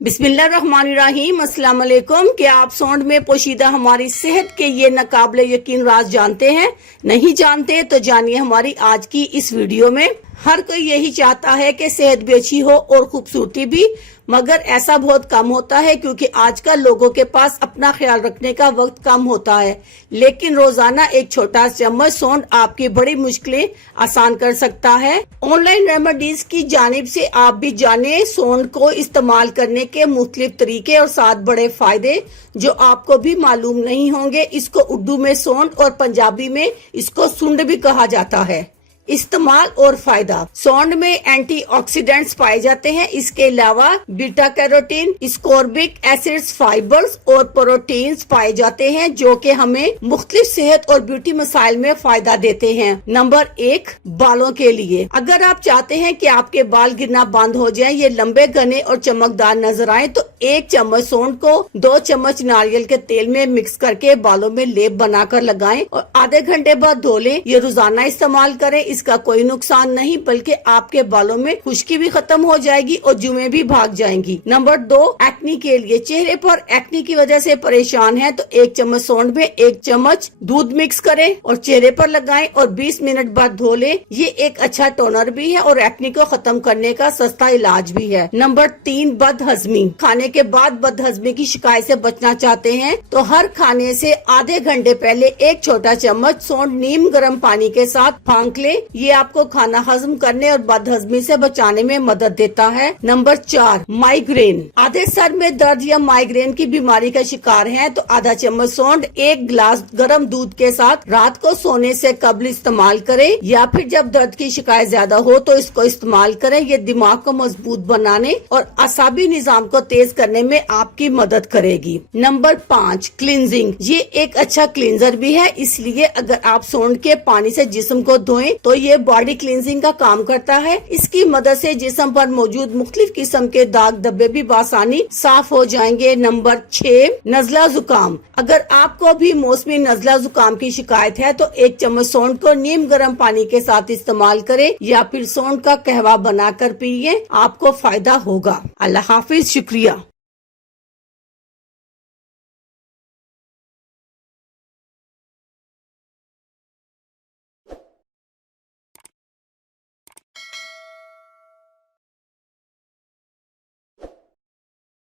बिस्मिल्लाहिर्रहमानिर्रहीम, अस्सलाम वालेकुम। क्या आप सौंड में पोशीदा हमारी सेहत के ये नाकाबिले यकीन राज जानते हैं? नहीं जानते तो जानिए हमारी आज की इस वीडियो में। हर कोई यही चाहता है कि सेहत भी अच्छी हो और खूबसूरती भी, मगर ऐसा बहुत कम होता है क्योंकि आजकल लोगों के पास अपना ख्याल रखने का वक्त कम होता है। लेकिन रोजाना एक छोटा चम्मच सौंठ आपकी बड़ी मुश्किलें आसान कर सकता है। ऑनलाइन रेमेडीज की जानिब से आप भी जाने सौंठ को इस्तेमाल करने के मुख्तलिफ तरीके और 7 बड़े फायदे जो आपको भी मालूम नहीं होंगे। इसको उर्दू में सौंठ और पंजाबी में इसको सुंड भी कहा जाता है। इस्तेमाल और फायदा। सौंठ में एंटीऑक्सीडेंट्स पाए जाते हैं। इसके अलावा बीटा कैरोटीन, स्कोर्बिक एसिड्स, फाइबर्स और प्रोटीन्स पाए जाते हैं जो कि हमें मुख्तलिफ सेहत और ब्यूटी मसाइल में फायदा देते हैं। नंबर 1, बालों के लिए। अगर आप चाहते हैं कि आपके बाल गिरना बंद हो जाएं, ये लंबे घने और चमकदार नजर आए, तो 1 चम्मच सौंठ को 2 चम्मच नारियल के तेल में मिक्स करके बालों में लेप बनाकर लगाएं और आधे घंटे बाद धो लें। ये रोजाना इस्तेमाल करें। इसका कोई नुकसान नहीं बल्कि आपके बालों में खुश्की भी खत्म हो जाएगी और जुएं भी भाग जाएंगी। नंबर 2, एक्नी के लिए। चेहरे पर एक्नी की वजह से परेशान है तो 1 चम्मच सौंठ में 1 चम्मच दूध मिक्स करें और चेहरे पर लगाएं और 20 मिनट बाद धो लें। ये एक अच्छा टोनर भी है और एक्नी को खत्म करने का सस्ता इलाज भी है। नंबर 3, बदहजमी। खाने के बाद बदहजमी की शिकायत से बचना चाहते हैं तो हर खाने से आधे घंटे पहले 1 छोटा चम्मच सौंठ नीम गर्म पानी के साथ फांक ले। ये आपको खाना हजम करने और बदहजमी से बचाने में मदद देता है। Number 4, migraine. आधे सर में दर्द या माइग्रेन की बीमारी का शिकार हैं तो आधा चम्मच सौंठ 1 गिलास गर्म दूध के साथ रात को सोने से कबल इस्तेमाल करें या फिर जब दर्द की शिकायत ज्यादा हो तो इसको इस्तेमाल करें। ये दिमाग को मजबूत बनाने और असाबी निजाम को तेज करने में आपकी मदद करेगी। Number 5, cleansing. ये एक अच्छा क्लींजर भी है, इसलिए अगर आप सौंठ के पानी से जिस्म को धोएं तो ये बॉडी क्लींजिंग का काम करता है। इसकी मदद से जिस्म पर मौजूद मुख्तलिफ किस्म के दाग धब्बे भी आसानी साफ हो जाएंगे। नंबर 6, नजला जुकाम। अगर आपको भी मौसमी नजला जुकाम की शिकायत है तो 1 चम्मच सौंठ को नीम गर्म पानी के साथ इस्तेमाल करें या फिर सौंठ का कहवा बनाकर पिए, आपको फायदा होगा। अल्लाह हाफिज, शुक्रिया।